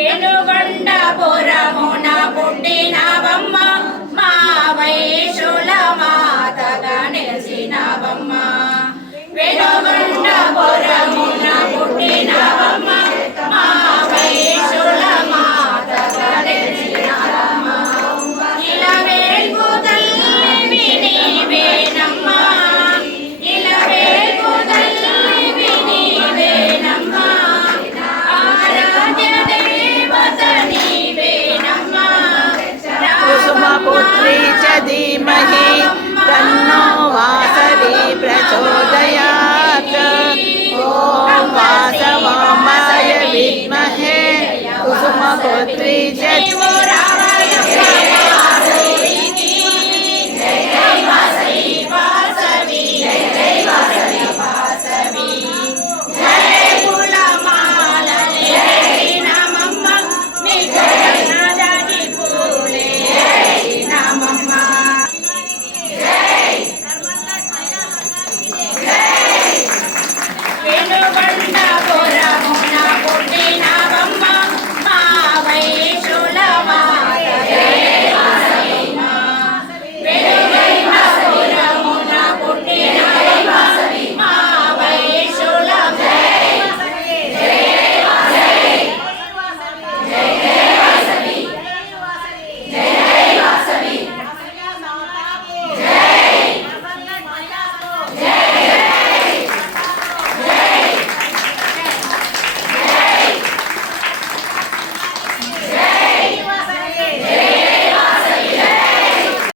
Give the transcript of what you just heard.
వెనుగొండపురమున పుట్టినవమ్మ మా వైశుల మాతగా నిలిచినవమ్మ వెనుగొండపురమున పుట్టినవమ్మ మా వైశుల మాతగా నిలిచినవమ్మ ఇలవేల్పు తల్లివి నీవేనమ్మ ఇలవేల్పు తల్లివి నీవేనమ్మ ఆరాధ్య దేవత నీవేనమ్మ कुसुमपुत्री च धीमहि तन्नो वासवी प्रचोदयात् ॐ वासवामाय विद्महे कुसुमपुत्री च వెనుగొండపురమున